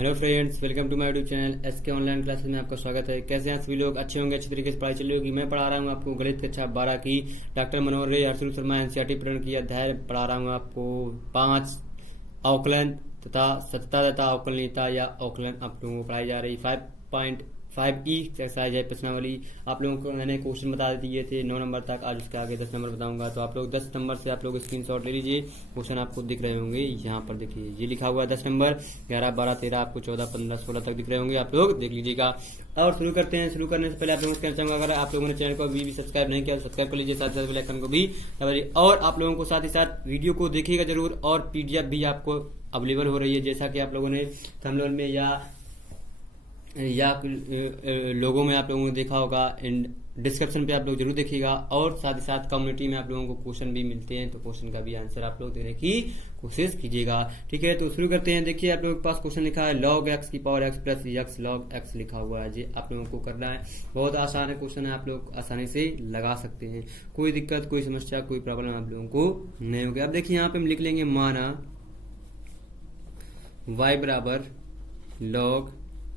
Hello friends, welcome to my YouTube channel SK online classes में आपका स्वागत है। कैसे हैं सभी लोग? अच्छे होंगे, अच्छी तरीके से पढ़ाई चल रही होगी। मैं पढ़ा रहा हूँ आपको गणित कक्षा 12 की डॉक्टर मनोहर रे हर्षुल शर्मा एनसीईआरटी प्रण की अध्याय पढ़ा रहा हूँ आपको 5 अवकलन तथा सतता तथा अवकलनीयता या अवकलन आप लोगों को पढ़ाई जा रही 5.5 एक्सरसाइज है प्रश्नावली। आप लोगों को मैंने क्वेश्चन बता दिए थे 9 नंबर तक, आज उसके आगे 10 नंबर बताऊंगा। तो आप लोग 10 नंबर से आप लोग स्क्रीनशॉट ले लीजिए। क्वेश्चन आपको दिख रहे होंगे, यहाँ पर देखिए ये लिखा हुआ है 10 नंबर, 11, 12, 13 आपको 14, 15, 16 तक दिख रहे होंगे, आप लोग देख लीजिएगा। और शुरू करते हैं। शुरू करने से पहले आप लोगों से कहना चाहूंगा, अगर आप लोगों ने चैनल को अभी भी सब्सक्राइब नहीं किया तो सब्सक्राइब कर लीजिए, साथ साथ बेल आइकन को भी दबाइए। और आप लोगों को साथ ही साथ वीडियो को देखिएगा जरूर, और पीडीएफ भी आपको अवेलेबल हो रही है, जैसा कि आप लोगों ने थंबनेल में या लोगों में आप लोगों ने देखा होगा। डिस्क्रिप्शन पे आप लोग जरूर देखिएगा, और साथ ही साथ कम्युनिटी में आप लोगों को क्वेश्चन भी मिलते हैं, तो क्वेश्चन का भी आंसर आप लोग देने की कोशिश कीजिएगा। ठीक है, तो शुरू करते हैं। देखिए आप लोगों के पास क्वेश्चन लिखा है log x की power x plus x log x लिखा हुआ है, ये आप लोगों को करना है। बहुत आसान है क्वेश्चन है, आप लोग आसानी से लगा सकते हैं, कोई दिक्कत, कोई समस्या, कोई प्रॉब्लम आप लोगों को नहीं होगी। अब देखिए यहाँ पे हम लिख लेंगे, माना y बराबर log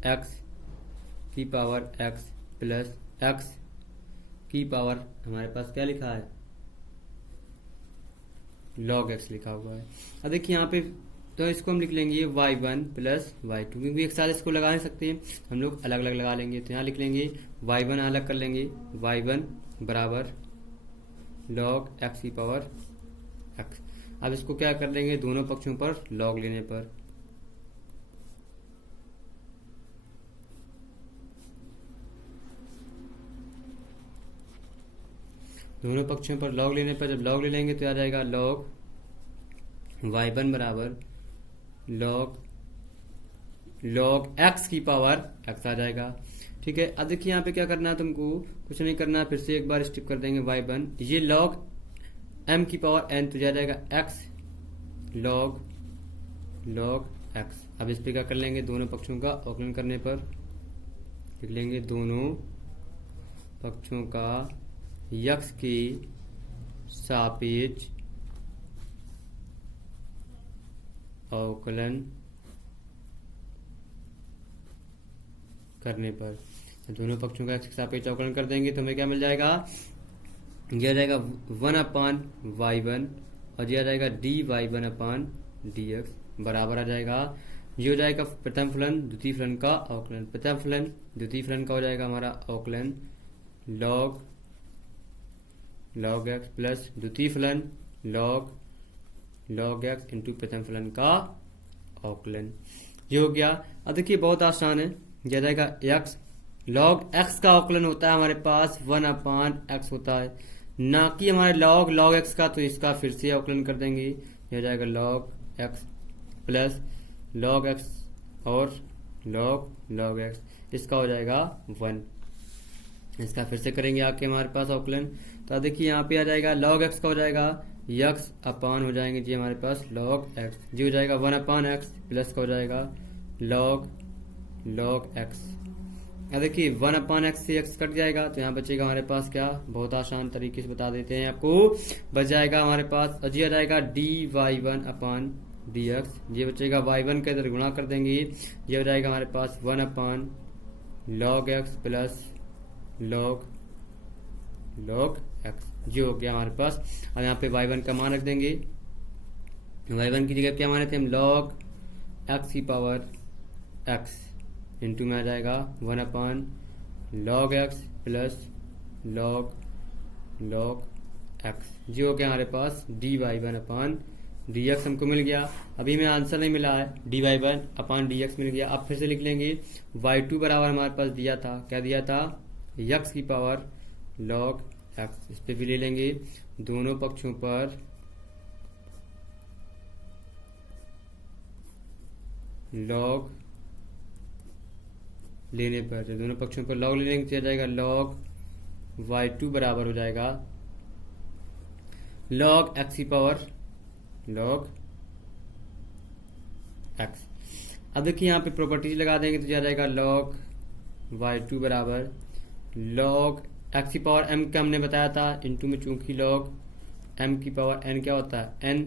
x की पावर x प्लस x की पावर, हमारे पास क्या लिखा है, log x लिखा हुआ है। अब देखिए यहाँ पे, तो इसको हम लिख लेंगे y1 प्लस y2, क्योंकि एक साथ इसको लगा नहीं सकते हैं, हम लोग अलग अलग लगा लेंगे। तो यहाँ लिख लेंगे y1 अलग कर लेंगे, y1 बराबर log x की पावर x। अब इसको क्या कर लेंगे, दोनों पक्षों पर log लेने पर, दोनों पक्षों पर log लेने पर जब log ले लेंगे तो आ जाएगा log y1 बराबर log x की पावर x आ जाएगा। ठीक है, अब देखिए यहाँ पे क्या करना है, तुमको कुछ नहीं करना है, फिर से एक बार स्टिप कर देंगे y1, ये log m की पावर n, तो आ जाएगा x log x। अब इस पे क्या कर लेंगे, दोनों पक्षों का अवकलन करने पर लिख लेंगे दोनों पक्षों का x के सापेक्ष अवकलन करने पर, दोनों पक्षों का x के सापेक्ष अवकलन कर देंगे तो हमें क्या मिल जाएगा, यह आ जाएगा 1/y1, और यह आ जाएगा dy1/dx बराबर आ जाएगा, ये हो जाएगा प्रथम फलन द्वितीय फलन का अवकलन। प्रथम फलन द्वितीय फलन का हो जाएगा हमारा अवकलन log x प्लस द्वितीय फलन log x इंटू प्रथम फलन का अवकलन, ये हो गया। अब देखिए बहुत आसान है, यह जाएगा x log x का अवकलन होता है हमारे पास 1/x होता है, ना कि हमारे log x का, तो इसका फिर से अवकलन कर देंगे, यह जाएगा log x plus log x और log x, इसका हो जाएगा 1। इसका फिर से करेंगे आके हमारे पास अवकलन, तो देखिए यहाँ पे आ जाएगा log x का हो जाएगा x अपान हो जाएंगे जी हमारे पास log x, जी हो जाएगा 1/x प्लस का हो जाएगा log x। अब देखिए 1/x से x कट जाएगा, तो यहाँ बचेगा हमारे पास क्या, बहुत आसान तरीके से बता देते हैं आपको, बच जाएगा हमारे पास, जी आ जाएगा dy1/dx, ये बचेगा y1 के इधर गुणा कर देंगे, ये हो जाएगा हमारे पास 1/log x plus log x, जो हो गया हमारे पास। अब यहाँ पे y1 का मान रख देंगे, y1 की जगह क्या माने थे हम, log x की पावर x इंटू में आ जाएगा 1/log x plus log x, जो हो गया हमारे पास dy1/dx हमको मिल गया। अभी में आंसर नहीं मिला है, dy1/dx मिल गया। अब फिर से लिख लेंगे y2 बराबर हमारे पास दिया था, क्या दिया था, x की पावर log x, इस पे भी ले लेंगे, दोनों पक्षों पर log लेने पर, जब दोनों पक्षों पर log ले लेंगे तो आ जाएगा log y2 बराबर हो जाएगा log x की पावर log x। अब देखिए यहाँ पे प्रॉपर्टीज लगा देंगे तो आ जाएगा log y2 बराबर log x की पावर m का हमने बताया था, इंटू में चूंकि log m की पावर n क्या होता है, n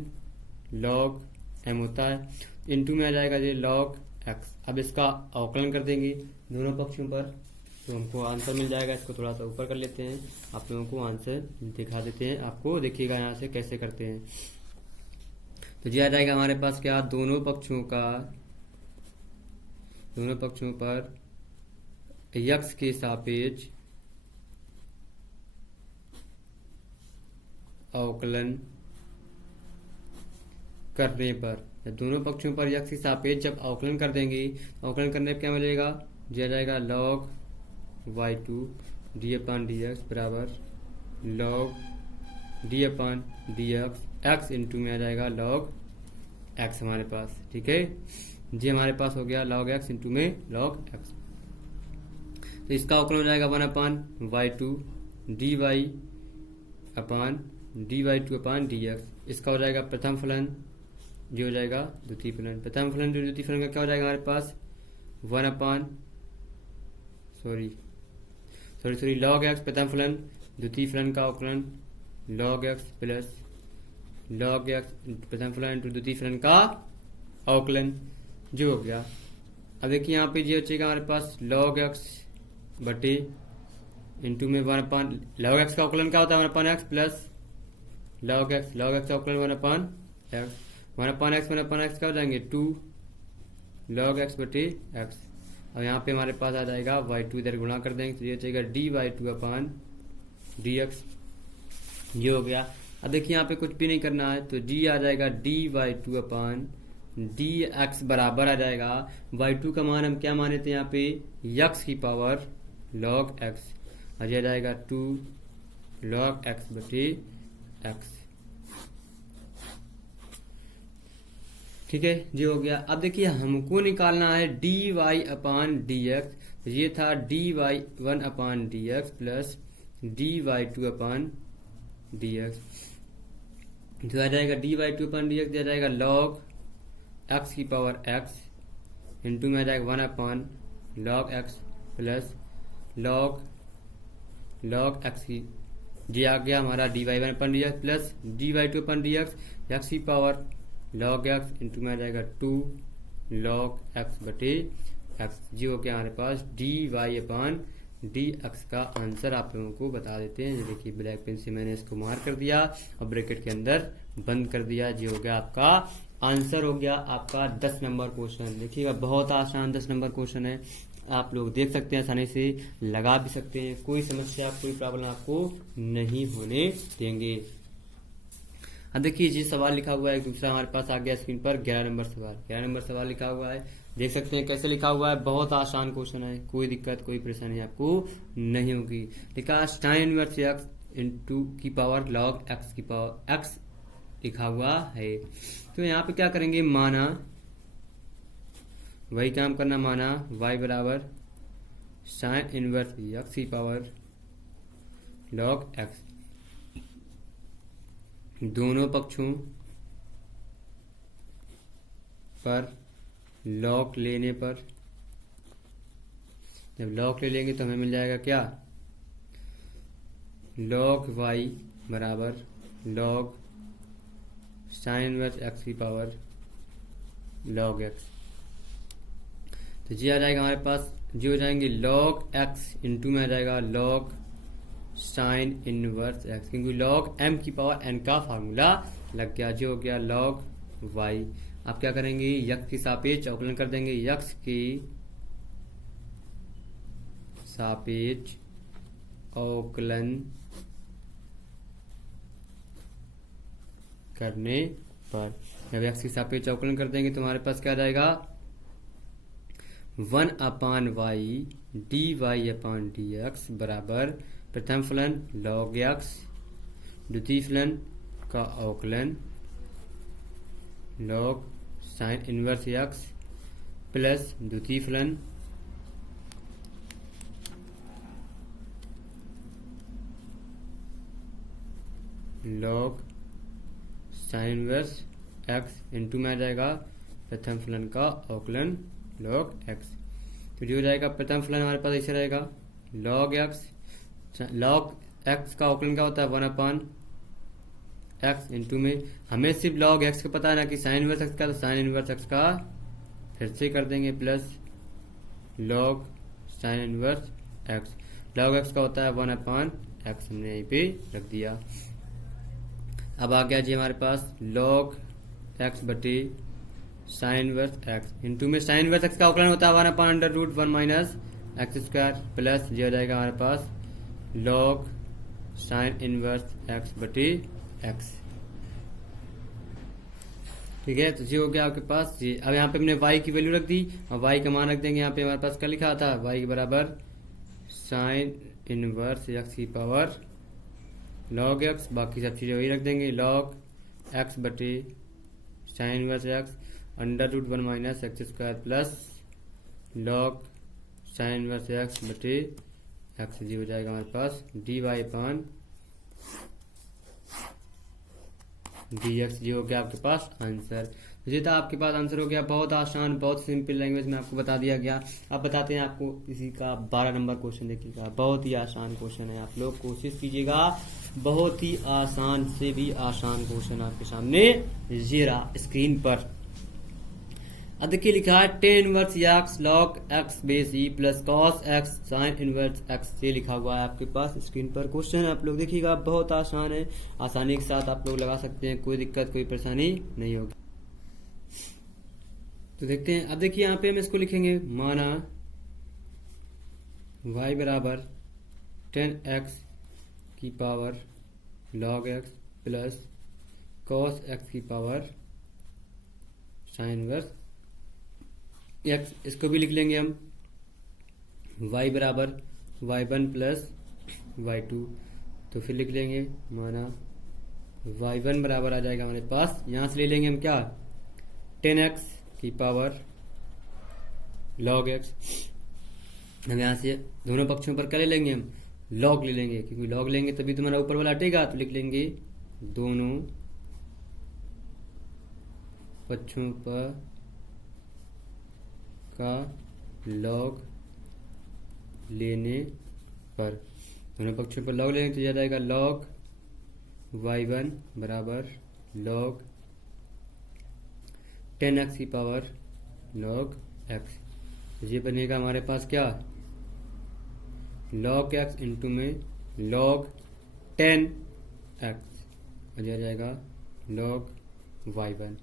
log m होता है, इंटू में आ जाएगा ये log एक्स। अब इसका अवकलन कर देंगे दोनों पक्षों पर तो हमको आंसर मिल जाएगा। इसको थोड़ा सा ऊपर कर लेते हैं, आप लोगों को आंसर दिखा देते हैं। आपको देखिएगा यहाँ से कैसे करते हैं। तो जी आ जाएगा हमारे पास क्या, दोनों पक्षों पर यक्स के सापेक्ष अवकलन करने पर, दोनों पक्षों पर यक्स के सापेक्ष जब अवकलन कर देंगे, अवकलन करने पर क्या मिलेगा, दिया जाएगा log y2 डी अपन डी एक्स बराबर log डी अपन डी एक्स, एक्स इंटू में आ जाएगा log x हमारे पास। ठीक है जी, हमारे पास हो गया log x इंटू में log x। तो इसका अवकलन हो जाएगा 1 upon y2 d y upon d y two upon d x. इसका हो जाएगा प्रथम फलन, जो हो जाएगा द्वितीय फलन। प्रथम फलन जो द्वितीय फलन का क्या हो जाएगा हमारे पास 1 अपन सॉरी log x प्रथम फलन, द्वितीय फलन का अवकलन log x plus log x प्रथम फलन इंटू द्वितीय फलन का अवकलन, जो हो गया। अब देखिए यहाँ पे जो बचेगा हमारे पास log x बटे इंटू में 1 अपन log x का अवकलन क्या होता है 1 अपन x प्लस log x का अवकलन 1 अपन x, 1 अपन x क्या हो जाएंगे 2 log x बटे x। अब यहाँ पे हमारे पास आ जाएगा y2, इधर गुणा कर देंगे तो ये चाहिए d y two upon d x, ये हो गया। अब देखिए यहाँ पे कुछ भी नहीं करना है तो d आ जाएगा d y two upon d x बराबर आ जाएगा y2 का मान हम क्या माने थे यहाँ पे x की पावर log x, और ये आ जाएगा 2 log x बटे x। ठीक है जी, हो गया। अब देखिए हमको निकालना है d y upon d x, ये था d y 1 upon d x plus d y 2 upon d x, जो आ जाएगा d y 2 upon d x, दिया जाएगा log x की पावर x इंटू में आ जाएगा 1 upon log x plus log x की, जी आ गया हमारा d y 1 upon d x plus d y 2 upon d x, x की पावर log x इंटू में आ जाएगा 2 log x बटे x, जी हो गया हमारे पास D y upon d x का आंसर। आप लोगों को बता देते हैं, देखिए ब्लैक पेन से मैंने इसको मार्क कर दिया और ब्रैकेट के अंदर बंद कर दिया, जी हो गया आपका आंसर। हो गया आपका 10 नंबर क्वेश्चन। देखिएगा बहुत आसान 10 नंबर क्वेश्चन है, आप लोग देख सकते हैं, आसानी से लगा भी सकते हैं, कोई समस्या कोई प्रॉब्लम आपको नहीं होने देंगे। अब देखिए जी सवाल लिखा हुआ है एक दूसरा हमारे पास आ गया स्क्रीन पर 11 नंबर सवाल। 11 नंबर सवाल लिखा हुआ है, देख सकते हैं कैसे लिखा हुआ है, बहुत आसान क्वेश्चन है, कोई दिक्कत कोई परेशानी आपको नहीं होगी। लिखा साइन इनवर्स एक्स इंटू की पावर log x की पावर x लिखा हुआ है। तो यहाँ पे क्या करेंगे, माना वही काम करना, माना y बराबर साइन इनवर्स x की पावर log x, दोनों पक्षों पर लॉग लेने पर, जब लॉग ले लेंगे तो हमें मिल जाएगा क्या, log y बराबर log साइन इनवर्स x की पावर log x। तो जी आ जाएगा हमारे पास, जी हो जाएंगे log x इंटू में आ जाएगा log साइन इनवर्स x, क्योंकि log m की पावर n का फार्मूला लग गया, जो हो गया log y। आप क्या करेंगे, x के सापेक्ष अवकलन कर देंगे, x के सापेक्ष अवकलन करने पर, जब x के सापेक्ष अवकलन कर देंगे तो हमारे पास क्या आ जाएगा 1 upon y D y upon d x बराबर प्रथम फलन log x, द्वितीय फलन का अवकलन log sine inverse x plus द्वितीय फलन log sine inverse x into में आ जाएगा प्रथम फलन का अवकलन log x। तो जो हो जाएगा प्रथम फलन हमारे पास ऐसे रहेगा log x का अवकलन क्या होता है 1 अपान x इंटू में, हमें सिर्फ log x का पता है ना कि साइन इनवर्स x का, तो साइन इनवर्स x का फिर से कर देंगे plus log sine inverse x। log x का होता है 1/x, हमने यहीं पे रख दिया। अब आ गया जी हमारे पास log x बटे साइन इनवर्स x। इंटू में साइन इनवर्स x का अवकलन होता है 1/√1 माइनस एक्स स्क्वायर, प्लस ये हो जाएगा हमारे पास log साइन इनवर्स x बटे x। ठीक है, तो ये हो गया आपके पास ये। अब यहाँ पे हमने y की वैल्यू रख दी और y का मान रख देंगे। यहाँ पे हमारे पास क्या लिखा था, y के बराबर साइन इनवर्स x की पावर log x, बाकी सब चीज़ें वही रख देंगे। log x बटे sine inverse x √1 minus x square plus log sine inverse x बटे x। जी हो जाएगा हमारे पास dx। जी हो गया आपके पास आंसर। ये था आपके पास आंसर हो गया। बहुत आसान, बहुत सिंपल लैंग्वेज में आपको बता दिया गया। अब बताते हैं आपको इसी का 12 नंबर क्वेश्चन देखिएगा। बहुत ही आसान क्वेश्चन है, आप लोग कोशिश कीजिएगा। बहुत ही आसान से भी आसान क्वेश्चन आपके सामने ये रहा स्क्रीन पर। अब देखिए लिखा है tan inverse x log x base E plus cos x sine inverse x। ये लिखा हुआ है आपके पास स्क्रीन पर। क्वेश्चन आप लोग देखिएगा, बहुत आसान है, आसानी के साथ आप लोग लगा सकते हैं, कोई दिक्कत कोई परेशानी नहीं होगी। तो देखते हैं। अब देखिए यहाँ पे हम इसको लिखेंगे, माना y बराबर 10x की power log x plus cos x की पावर साइन इनवर्स x। इसको भी लिख लेंगे हम y बराबर y1 प्लस y2। तो फिर लिख लेंगे, माना y1 बराबर आ जाएगा हमारे पास, यहां से ले लेंगे हम क्या 10x की पावर log x। हम यहां से दोनों पक्षों पर क्या ले लेंगे, हम log ले लेंगे, क्योंकि log लेंगे तभी तुम्हारा ऊपर वाला हटेगा। तो लिख लेंगे दोनों पक्षों पर का log लेने पर, दोनों पक्षों पर log लेंगे तो यह जाएगा log y1 बराबर log 10x की पावर log x। ये बनेगा हमारे पास क्या log x इंटू में log 10x, और यह जाएगा log y1।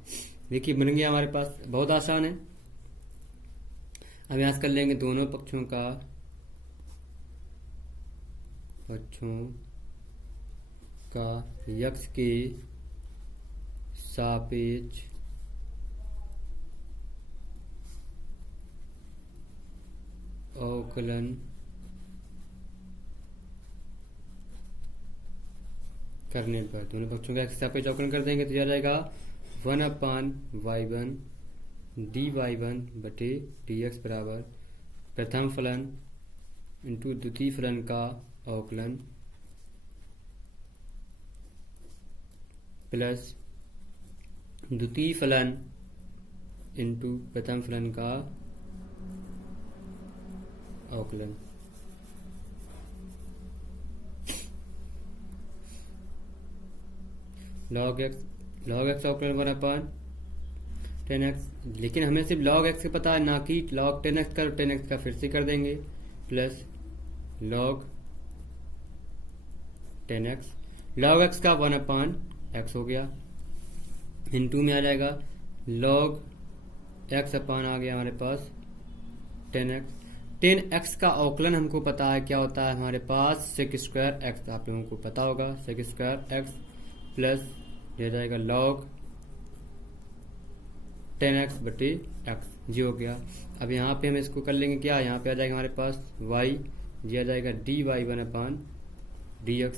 देखिए बन गया हमारे पास, बहुत आसान है। अब यहां से कर लेंगे दोनों पक्षों का यक्स के सापेक्ष अवकलन करने पर, दोनों पक्षों का यक्स के सापेक्ष अवकलन कर देंगे तो यह जाएगा 1/y1 dy1 बटे dx बराबर प्रथम फलन इंटू द्वितीय फलन का अवकलन प्लस द्वितीय फलन इंटू प्रथम फलन का अवकलन। log x अवकलन 1/10x, लेकिन हमें सिर्फ log x से पता है, ना कि log 10x का। 10x का फिर से कर देंगे plus log 10x, log x का 1/x हो गया, इंटू में आ जाएगा log x अपान आ गया हमारे पास 10x। 10x का अवकलन हमको पता है क्या होता है हमारे पास sec स्क्वायर x, आप लोगों को पता होगा sec स्क्वायर x प्लस यह जाएगा log 10x बटे x। जी हो गया। अब यहाँ पे हम इसको कर लेंगे क्या, यहाँ पे आ जाएगा हमारे पास y, जी आ जाएगा dy1/dx,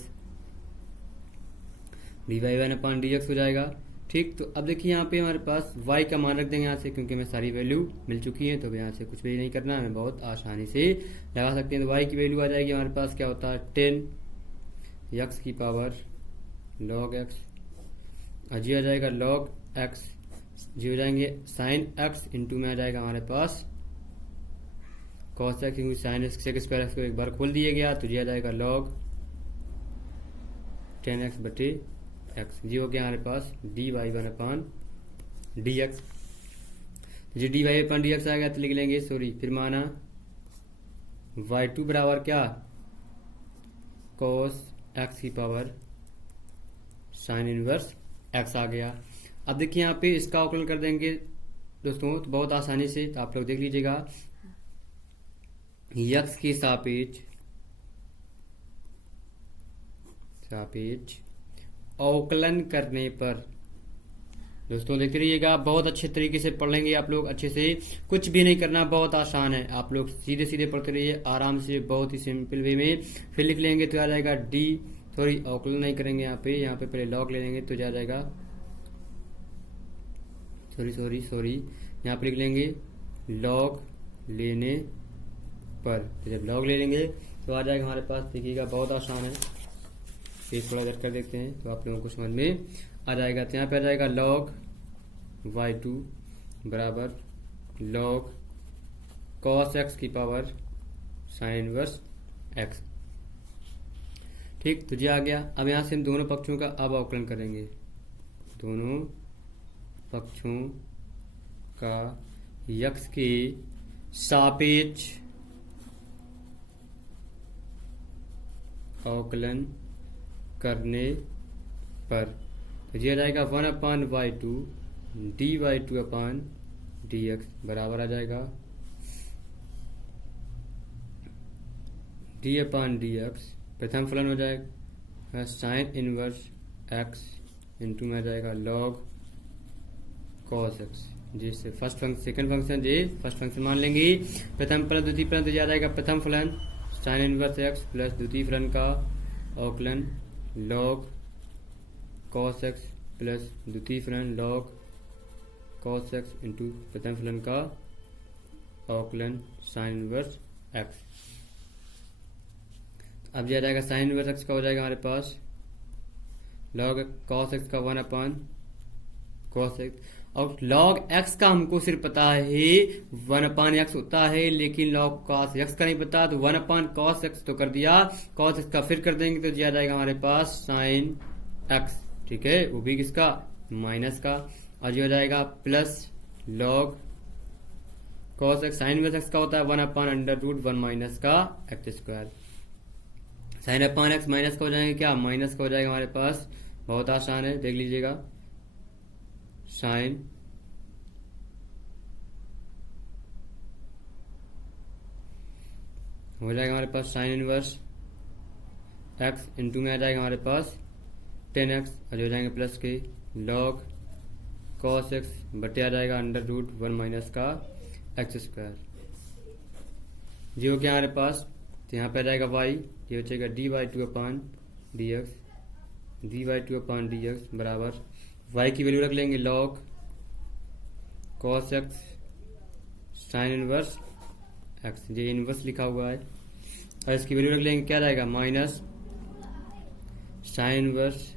dy1/dx हो जाएगा। ठीक, तो अब देखिए यहाँ पे हमारे पास y का मान रख देंगे यहाँ से, क्योंकि हमें सारी वैल्यू मिल चुकी है, तो यहाँ से कुछ भी नहीं करना है, हमें बहुत आसानी से लगा सकते हैं। तो y की वैल्यू आ जाएगी हमारे पास क्या होता है 10x की पावर log x, और जी आ जाएगा log x, जी हो जाएंगे साइन x, इंटू में आ जाएगा हमारे पास cos x, क्योंकि साइन सेक स्क्वायर को एक बार खोल दिया गया, तो जी आ जाएगा log 10x बटे x। जी हो गया हमारे पास dy1/dx। G D y upon d x आ गया तो लिख लेंगे फिर माना y2 बराबर क्या cos x की पावर साइन इनवर्स x आ गया। अब देखिए यहाँ पे इसका अवकलन कर देंगे दोस्तों तो बहुत आसानी से, तो आप लोग देख लीजिएगा x के सापेक्ष अवकलन करने पर दोस्तों देखते रहिएगा, बहुत अच्छे तरीके से पढ़ लेंगे आप लोग अच्छे से, कुछ भी नहीं करना, बहुत आसान है, आप लोग सीधे सीधे पढ़ते रहिए आराम से, बहुत ही सिंपल वे में। फिर लिख लेंगे तो आ जाएगा डी, सॉरी अवकलन नहीं करेंगे यहाँ पे पहले लॉग ले लेंगे तो आ जाएगा, सॉरी यहाँ पे लिख लेंगे लॉग लेने पर, तो जब लॉग ले लेंगे तो आ जाएगा हमारे पास, देखिएगा बहुत आसान है। पेज थोड़ा इधर कर देखते हैं तो आप लोगों को समझ में आ जाएगा। तो यहाँ पे आ जाएगा log y2 बराबर log cos x की पावर साइन इनवर्स x। ठीक, तो जी आ गया। अब यहाँ से हम दोनों पक्षों का अब अवकलन करेंगे, दोनों पक्षों का x के सापेक्ष अवकलन करने पर, तो ये आ जाएगा 1/y2 dy2 अपान dx बराबर आ जाएगा d अपान dx, प्रथम फलन हो जाएगा साइन इनवर्स x इंटू में आ जाएगा log cos x, जिससे फर्स्ट फंक्शन सेकंड फंक्शन जी फर्स्ट फंक्शन मान लेंगे, प्रथम फलन द्वितीय फलन, तो यह आ जाएगा प्रथम फलन साइन इनवर्स x प्लस द्वितीय फलन का अवकलन log cos x प्लस द्वितीय फलन log cos x इंटू प्रथम फलन का अवकलन साइन इनवर्स x। अब यह आ जाएगा साइन इनवर्स x का हो जाएगा हमारे पास log cos x का 1 cos x, और log x का हमको सिर्फ पता है 1/x होता है, लेकिन log cos x का नहीं पता, तो 1/cos x तो कर दिया, cos x का फिर कर देंगे तो आ जाएगा हमारे पास sin x, ठीक है, वो भी किसका माइनस का, और ये हो जाएगा plus log cos x sin inverse x का होता है 1/√1 माइनस का x स्क्वायर, sin अपान x माइनस का हो जाएंगे क्या, माइनस का हो जाएगा हमारे पास, बहुत आसान है देख लीजिएगा, साइन हो जाएगा हमारे पास साइन इनवर्स x इंटू में आ जाएगा हमारे पास 10x, और हो जाएंगे प्लस के log cos x बटे आ जाएगा √1 माइनस का x स्क्वायर, जी हो गया हमारे पास। तो यहाँ पे आ जाएगा y, ये हो जाएगा dy2 अपान dx बराबर y की वैल्यू रख लेंगे log cos x sine inverse x, ये इनवर्स लिखा हुआ है, और इसकी वैल्यू रख लेंगे क्या रहेगा minus sine inverse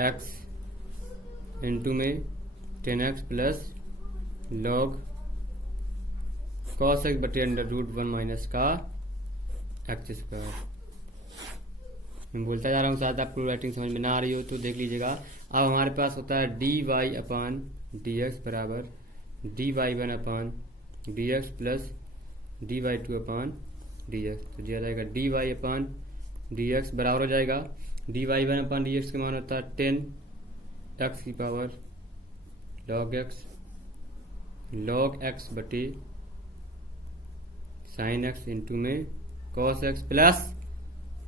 x into में 10x plus log cos x बटे √1 माइनस का x स्क्वायर। मैं बोलता जा रहा हूँ, शायद आपको राइटिंग समझ में ना आ रही हो तो देख लीजिएगा। अब हमारे पास होता है dy अपान dx बराबर dy1 अपान dx प्लस dy2 अपान dx, तो दिया जाएगा dy अपान dx बराबर हो जाएगा dy1 अपान dx के मान होता है 10x की पावर log x बटे साइन x इंटू में cos x plus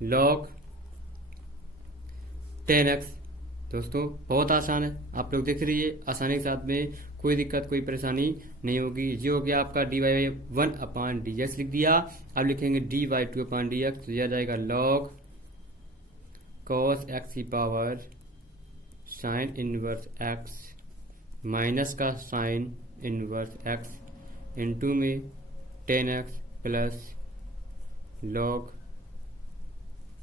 log 10x। दोस्तों बहुत आसान है, आप लोग देख रहिए, आसानी के साथ में कोई दिक्कत कोई परेशानी नहीं होगी। ये हो गया आपका dy1 अपान dx लिख दिया। अब लिखेंगे dy2 अपान dx, तो यह जाएगा log cos x की power sine inverse x minus का साइन इनवर्स x इंटू में 10x plus log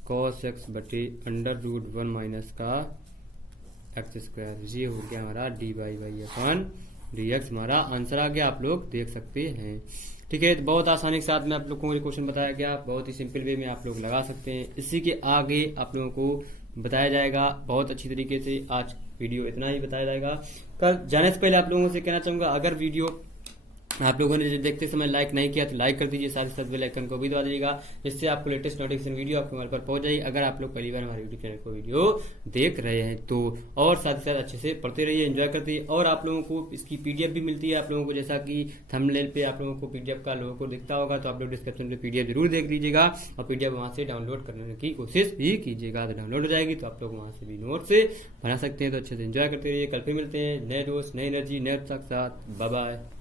cos x बटे √1 माइनस का x स्क्वायर। ये हो गया हमारा dy अपान dx, हमारा आंसर आ गया, आप लोग देख सकते हैं। ठीक है, तो बहुत आसानी के साथ में आप लोगों को क्वेश्चन बताया गया, बहुत ही सिंपल वे में आप लोग लगा सकते हैं। इसी के आगे आप लोगों को बताया जाएगा बहुत अच्छी तरीके से। आज वीडियो इतना ही बताया जाएगा। कर जाने से पहले आप लोगों से कहना चाहूंगा, अगर वीडियो आप लोगों ने देखते समय लाइक नहीं किया तो लाइक कर दीजिए, साथ ही साथ बेल आइकन को भी दबा दीजिएगा, जिससे आपको लेटेस्ट नोटिफिकेशन वीडियो आपके मोबाइल पर पहुंच जाएगी। अगर आप लोग पहली बार हमारे यूट्यूब चैनल को वीडियो देख रहे हैं तो, और साथ ही साथ अच्छे से पढ़ते रहिए, एंजॉय करते रहिए। और आप लोगों को इसकी पीडीएफ भी मिलती है आप लोगों को, जैसा कि थंबनेल पे आप लोगों को पीडीएफ का लोगों को दिखता होगा, तो आप लोग डिस्क्रिप्शन में पीडीएफ जरूर देख लीजिएगा और पीडीएफ वहां से डाउनलोड करने की कोशिश भी कीजिएगा। तो डाउनलोड हो जाएगी तो आप लोग वहां से भी नोट से बना सकते हैं। तो अच्छे से एंजॉय करते रहिए। कल फिर मिलते हैं नए दोस्त, नई एनर्जी, नए उत्साह के साथ। Bye bye.